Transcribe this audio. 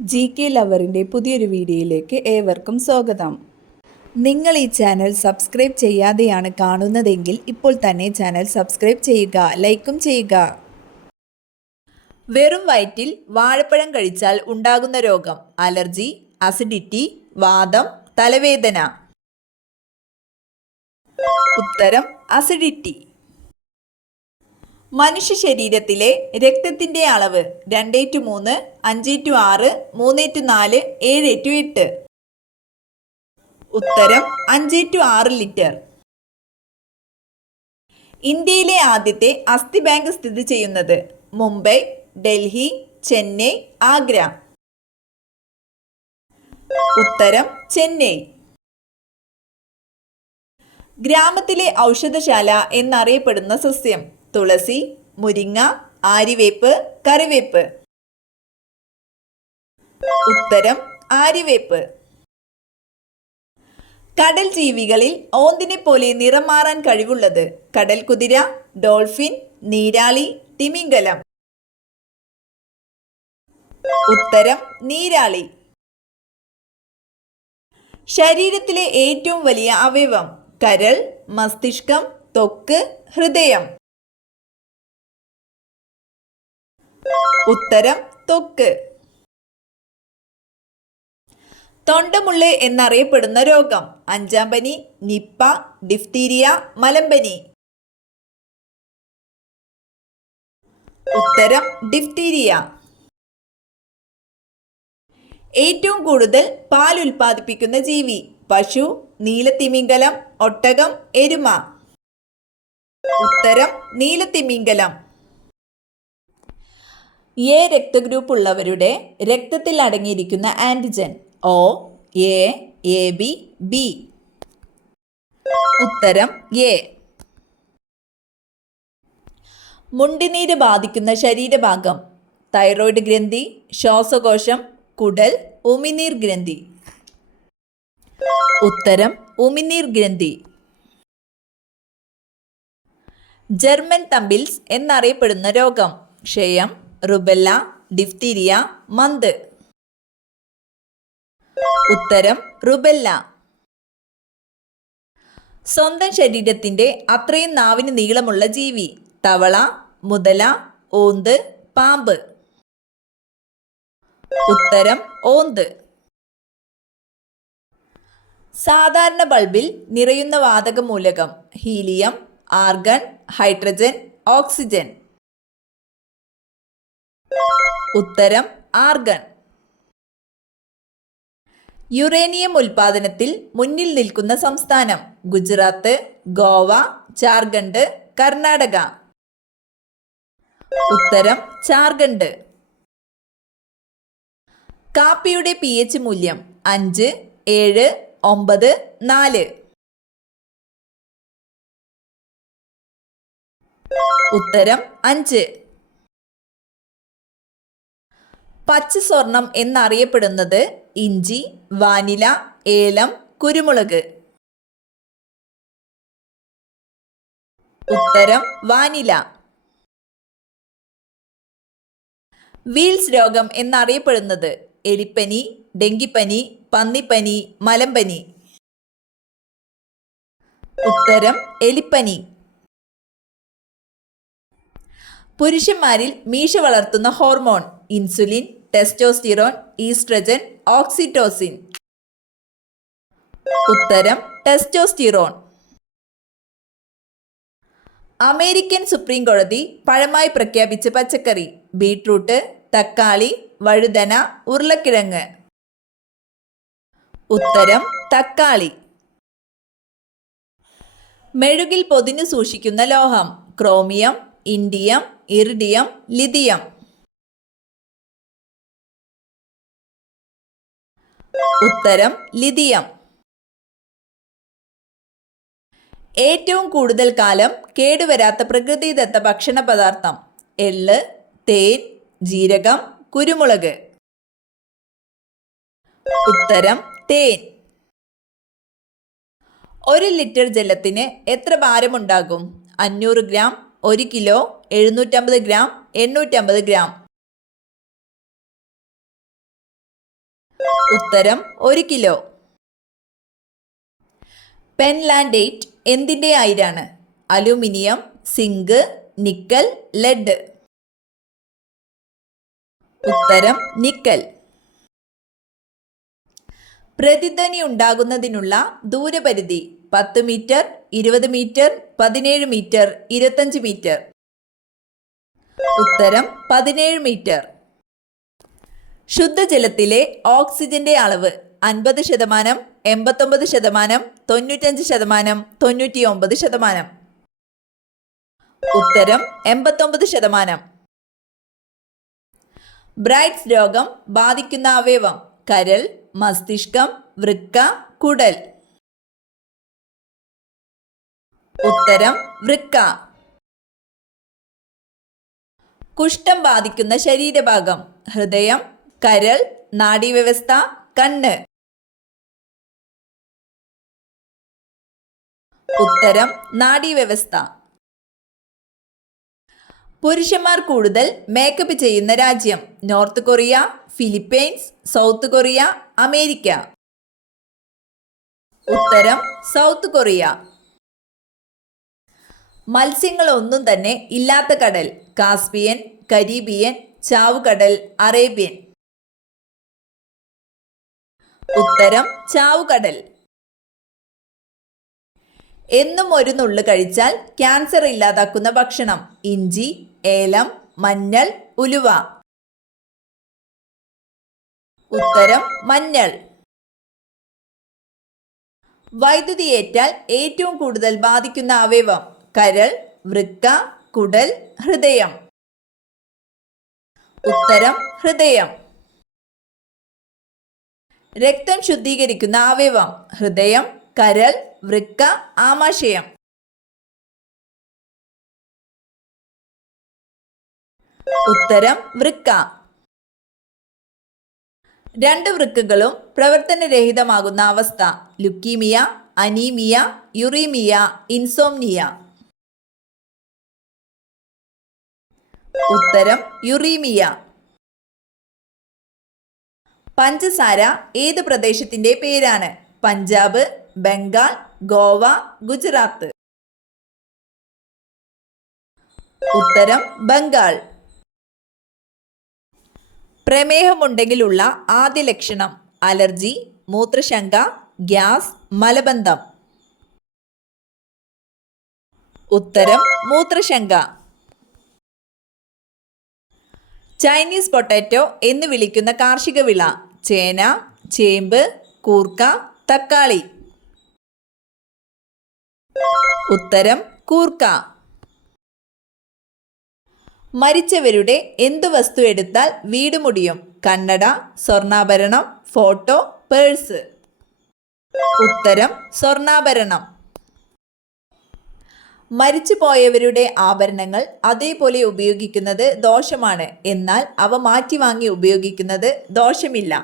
GK ലവറിൻ്റെ പുതിയൊരു വീഡിയോയിലേക്ക് ഏവർക്കും സ്വാഗതം. നിങ്ങൾ ഈ ചാനൽ സബ്സ്ക്രൈബ് ചെയ്യാതെയാണ് കാണുന്നതെങ്കിൽ ഇപ്പോൾ തന്നെ ചാനൽ സബ്സ്ക്രൈബ് ചെയ്യുക, ലൈക്കും ചെയ്യുക. വെറും വയറ്റിൽ വാഴപ്പഴം കഴിച്ചാൽ ഉണ്ടാകുന്ന രോഗം: അലർജി, അസിഡിറ്റി, വാതം, തലവേദന. ഉത്തരം അസിഡിറ്റി. മനുഷ്യ ശരീരത്തിലെ രക്തത്തിൻ്റെ അളവ് 2:3, 5:6, 3:4, 7:8. ഉത്തരം 5:6 ലിറ്റർ. ഇന്ത്യയിലെ ആദ്യത്തെ അസ്ഥി ബാങ്ക് സ്ഥിതി ചെയ്യുന്നത്: മുംബൈ, ഡൽഹി, ചെന്നൈ, ആഗ്ര. ഉത്തരം ചെന്നൈ. ഗ്രാമത്തിലെ ഔഷധശാല എന്നറിയപ്പെടുന്ന സസ്യം: തുളസി, മുരിങ്ങ, ആര്യവേപ്പ്, കറിവേപ്പ്. ഉത്തരം ആര്യവേപ്പ്. കടൽ ജീവികളിൽ ഓന്തിനെ പോലെ നിറം മാറാൻ കഴിവുള്ളത്: കടൽ കുതിര, ഡോൾഫിൻ, നീരാളി, തിമിംഗലം. ഉത്തരം നീരാളി. ശരീരത്തിലെ ഏറ്റവും വലിയ അവയവം: കരൾ, മസ്തിഷ്കം, ത്വക്ക്, ഹൃദയം. ഉത്തരം ത്വക്ക്. തൊണ്ടമുള്ള് എന്നറിയപ്പെടുന്ന രോഗം: അഞ്ചാം പനി, നിപ്പ, ഡിഫ്തീരിയ, മലമ്പനി. ഉത്തരം ഡിഫ്തീരിയ. ഏറ്റവും കൂടുതൽ പാൽ ഉൽപ്പാദിപ്പിക്കുന്ന ജീവി: പശു, നീലത്തിമിംഗലം, ഒട്ടകം, എരുമ. ഉത്തരം നീലത്തിമിംഗലം. എ രക്തഗ്രൂപ്പ് ഉള്ളവരുടെ രക്തത്തിൽ അടങ്ങിയിരിക്കുന്ന antigen: O, A, AB, B. ഉത്തരം എ. മുണ്ടിനീര് ബാധിക്കുന്ന ശരീരഭാഗം: തൈറോയ്ഡ് ഗ്രന്ഥി, ശ്വാസകോശം, കുടൽ, ഉമിനീർ ഗ്രന്ഥി. ഉത്തരം ഉമിനീർ ഗ്രന്ഥി. ജർമ്മൻ തമ്പിൽസ് എന്നറിയപ്പെടുന്ന രോഗം: ക്ഷയം, റുബെല്ല, ഡിഫ്തീരിയ, മന്ത്. ഉത്തരം റുബെല്ല. സ്വന്തം ശരീരത്തിന്റെ അത്രയും നാവിന് നീളമുള്ള ജീവി: തവള, മുതല, ഓന്ത്, പാമ്പ്. ഉത്തരം ഓന്ത്. സാധാരണ ബൾബിൽ നിറയുന്ന വാതക മൂലകം: ഹീലിയം, ആർഗൺ, ഹൈഡ്രജൻ, ഓക്സിജൻ. ഉത്തരം ആർഗൺ. യുറേനിയം ഉൽപാദനത്തിൽ മുന്നിൽ നിൽക്കുന്ന സംസ്ഥാനം: ഗുജറാത്ത്, ഗോവ, ജാർഖണ്ഡ്, കർണാടക. ഉത്തരം ജാർഖണ്ഡ്. കാപ്പിയുടെ pH മൂല്യം: 5, 7, 9, 4. ഉത്തരം 5. പച്ച സ്വർണം എന്നറിയപ്പെടുന്നത്: ഇഞ്ചി, വാനില, ഏലം, കുരുമുളക്. ഉത്തരം വാനില. വീൽസ് രോഗം എന്നറിയപ്പെടുന്നത്: എലിപ്പനി, ഡെങ്കിപ്പനി, പന്നിപ്പനി, മലമ്പനി. ഉത്തരം എലിപ്പനി. പുരുഷന്മാരിൽ മീശ വളർത്തുന്ന hormone: insulin, testosterone, oestrogen, oxytocin. ഉത്തരം ടെസ്റ്റോസ്റ്റിറോൺ. അമേരിക്കൻ സുപ്രീം കോടതി പഴമായി പ്രഖ്യാപിച്ച പച്ചക്കറി: ബീട്രൂട്ട്, തക്കാളി, വഴുതന, ഉരുളക്കിഴങ്ങ്. ഉത്തരം തക്കാളി. മെഴുകിൽ പൊതിഞ്ഞു സൂക്ഷിക്കുന്ന ലോഹം: ക്രോമിയം, ഇൻഡിയം, ഇറിഡിയം, ലിഥിയം. ഉത്തരം ലിഥിയം. ഏറ്റവും കൂടുതൽ കാലം കേടുവരാത്ത പ്രകൃതിദത്ത ഭക്ഷണ പദാർത്ഥം: എള്ള്, തേൻ, ജീരകം, കുരുമുളക്. ഉത്തരം തേൻ. 1 ലിറ്റർ ജലത്തിന് എത്ര ഭാരമുണ്ടാകും? 500 ഗ്രാം, 1 കിലോ, 750 ഗ്രാം, 850 ഗ്രാം. ഉത്തരം 1 കിലോ. പെൻലാൻഡേറ്റ് എന്തിൻ്റെ അയിരാണ്? Aluminium, zinc, nickel, lead. ഉത്തരം നിക്കൽ. പ്രതിധ്വനി ഉണ്ടാകുന്നതിനുള്ള ദൂരപരിധി 10 മീറ്റർ, 20 മീറ്റർ, 17 മീറ്റർ, 25 മീറ്റർ. ഉത്തരം 17 മീറ്റർ. ശുദ്ധജലത്തിലെ ഓക്സിജന്റെ അളവ് 50%, 89%, 95%, 99%. ഉത്തരം 89%. ബ്രൈറ്റ്സ് രോഗം ബാധിക്കുന്ന അവയവം: കരൾ, മസ്തിഷ്കം, വൃക്ക, കുടൽ. ഉത്തരം വൃക്ക. കുഷ്ഠം ബാധിക്കുന്ന ശരീരഭാഗം: ഹൃദയം, കരൾ, നാഡീവ്യവസ്ഥ, കണ്ണ്. ഉത്തരം നാഡീവ്യവസ്ഥ. പുരുഷന്മാർ കൂടുതൽ മേക്കപ്പ് ചെയ്യുന്ന രാജ്യം: north Korea, Philippines, south Korea, America. ഉത്തരം സൗത്ത് കൊറിയ. മത്സ്യങ്ങളൊന്നും തന്നെ ഇല്ലാത്ത കടൽ: കാസ്പിയൻ, കരീബിയൻ, ചാവുകടൽ, അറേബ്യൻ. ഉത്തരം ചാവുകടൽ. എന്നും ഒരു നുള്ളു കഴിച്ചാൽ ക്യാൻസർ ഇല്ലാതാക്കുന്ന ഭക്ഷണം: ഇഞ്ചി, ഏലം, മഞ്ഞൾ, ഉലുവ. ഉത്തരം മഞ്ഞൾ. വൈദ്യുതി ഏറ്റാൽ ഏറ്റവും കൂടുതൽ ബാധിക്കുന്ന അവയവം: കരൾ, വൃക്ക, കുടൽ, ഹൃദയം. ഉത്തരം ഹൃദയം. രക്തം ശുദ്ധീകരിക്കുന്ന അവയവം: ഹൃദയം, കരൾ, വൃക്ക, ആമാശയം. ഉത്തരം വൃക്ക. 2 വൃക്കകളും പ്രവർത്തനരഹിതമാകുന്ന അവസ്ഥ: ലുക്കീമിയ, അനീമിയ, യുറീമിയ, ഇൻസോംനിയ. ഉത്തരം യുറീമിയ. പഞ്ചസാര ഏത് പ്രദേശത്തിന്റെ പേരാണ്? പഞ്ചാബ്, ബംഗാൾ, ഗോവ, ഗുജറാത്ത്. ഉത്തരം ബംഗാൾ. പ്രമേഹമുണ്ടെങ്കിലുള്ള ആദ്യ ലക്ഷണം: അലർജി, മൂത്രശങ്ക, ഗ്യാസ്, മലബന്ധം. ഉത്തരം മൂത്രശങ്ക. ചൈനീസ് പൊട്ടാറ്റോ എന്ന് വിളിക്കുന്ന കാർഷിക വിള: ചേന, ചേമ്പ്, കൂർക്ക, തക്കാളി. ഉത്തരം കൂർക്ക. മരിച്ചവരുടെ എന്തു വസ്തു എടുത്താൽ വീട് മുടിയും? കണ്ണട, സ്വർണ്ണാഭരണം, ഫോട്ടോ, പേഴ്സ്. ഉത്തരം സ്വർണ്ണാഭരണം. മരിച്ചുപോയവരുടെ ആഭരണങ്ങൾ അതേപോലെ ഉപയോഗിക്കുന്നത് ദോഷമാണ്, എന്നാൽ അവ മാറ്റി വാങ്ങി ഉപയോഗിക്കുന്നത് ദോഷമില്ല.